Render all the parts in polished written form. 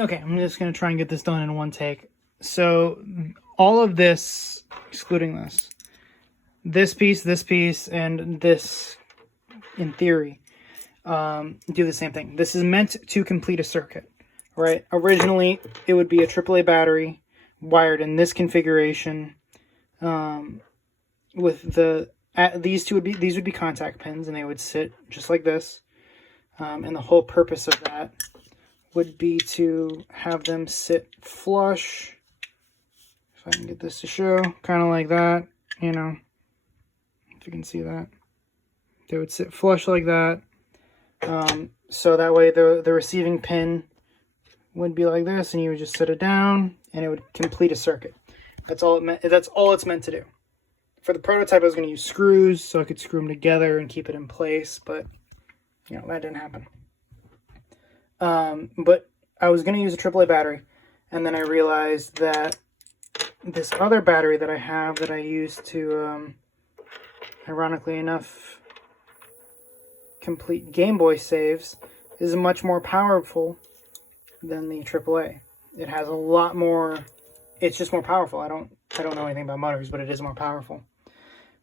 Okay, I'm just going to try and get this done in one take. So all of this, excluding this piece, and this, in theory, do the same thing. This is meant to complete a circuit, right? Originally, it would be a AAA battery wired in this configuration. With these would be contact pins, and they would sit just like this. And the whole purpose of that would be to have them sit flush. If I can get this to show, kind of like that, you know, if you can see that. They would sit flush like that. So that way the receiving pin would be like this, and you would just set it down, and it would complete a circuit. That's all it's meant to do. For the prototype, I was going to use screws so I could screw them together and keep it in place, but you know, that didn't happen. But I was going to use a AAA battery, and then I realized that this other battery that I have that I use to, ironically enough, complete Game Boy saves is much more powerful than the AAA. It has a lot more. It's just more powerful. I don't know anything about motors, but it is more powerful.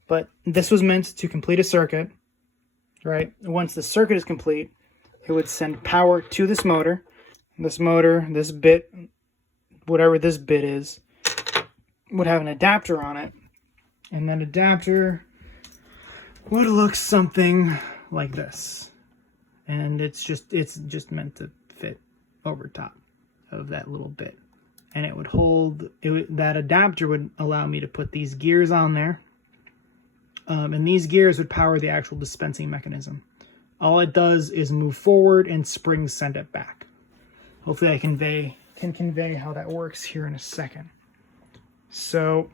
But this was meant to complete a circuit, right? Once the circuit is complete, it would send power to this motor. This bit, whatever this bit is, would have an adapter on it. And that adapter would look something like this. And it's just meant to fit over top of that little bit. And it would hold, that adapter would allow me to put these gears on there. And these gears would power the actual dispensing mechanism. All it does is move forward and springs send it back. Hopefully I can convey how that works here in a second. So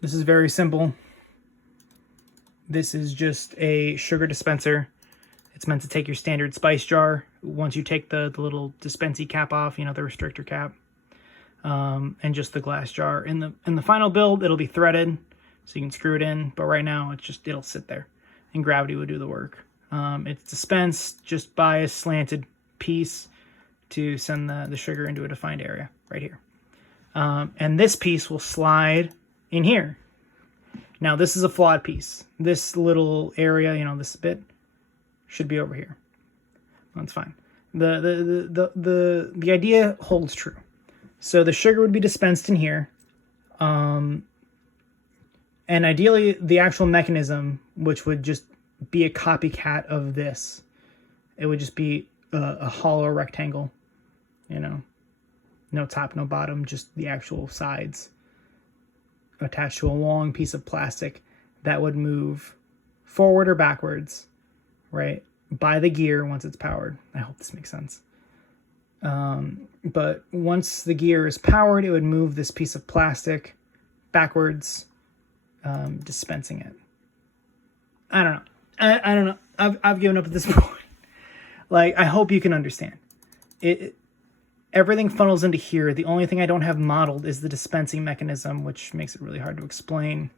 this is very simple. This is just a sugar dispenser. It's meant to take your standard spice jar. Once you take the little dispensing cap off, you know, the restrictor cap, and just the glass jar. In the final build, it'll be threaded, so you can screw it in. But right now, it'll sit there, and gravity will do the work. It's dispensed just by a slanted piece to send the sugar into a defined area right here. And this piece will slide in here. Now, this is a flawed piece. This little area, you know, this bit, should be over here. That's fine. The idea holds true. So the sugar would be dispensed in here. And ideally, the actual mechanism, which would just be a copycat of this, it would just be a hollow rectangle, you know, no top, no bottom, just the actual sides attached to a long piece of plastic that would move forward or backwards, right, by the gear once it's powered. I hope this makes sense. But once the gear is powered, it would move this piece of plastic backwards, dispensing it. I don't know. I don't know. I've given up at this point. Like, I hope you can understand. Everything funnels into here. The only thing I don't have modeled is the dispensing mechanism, which makes it really hard to explain.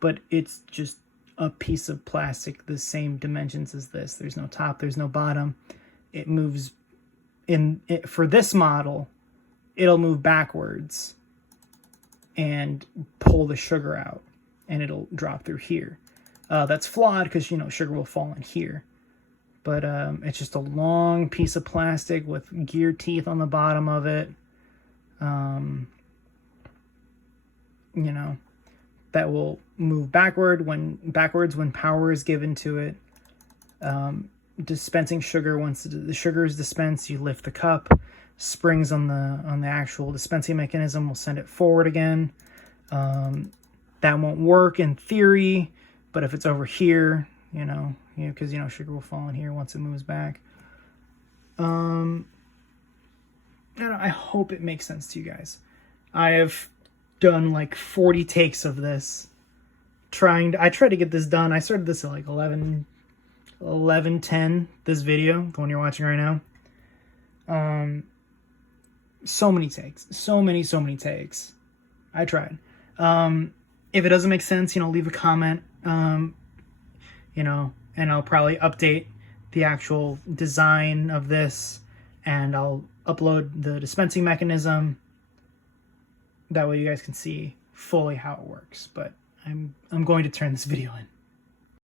But it's just a piece of plastic the same dimensions as this. There's no top, there's no bottom. It moves for this model, it'll move backwards and pull the sugar out, and it'll drop through here. That's flawed because, you know, sugar will fall in here. But it's just a long piece of plastic with gear teeth on the bottom of it. You know, that will move backwards when power is given to it. Dispensing sugar, once the sugar is dispensed, you lift the cup. Springs on the actual dispensing mechanism will send it forward again. That won't work in theory, but if it's over here, because sugar will fall in here once it moves back. I hope it makes sense to you guys. I have done like 40 takes of this. I tried to get this done. I started this at like 11:10, this video, the one you're watching right now. So many takes. So many takes. I tried. If it doesn't make sense, leave a comment. And I'll probably update the actual design of this and I'll upload the dispensing mechanism. That way you guys can see fully how it works. But I'm going to turn this video in.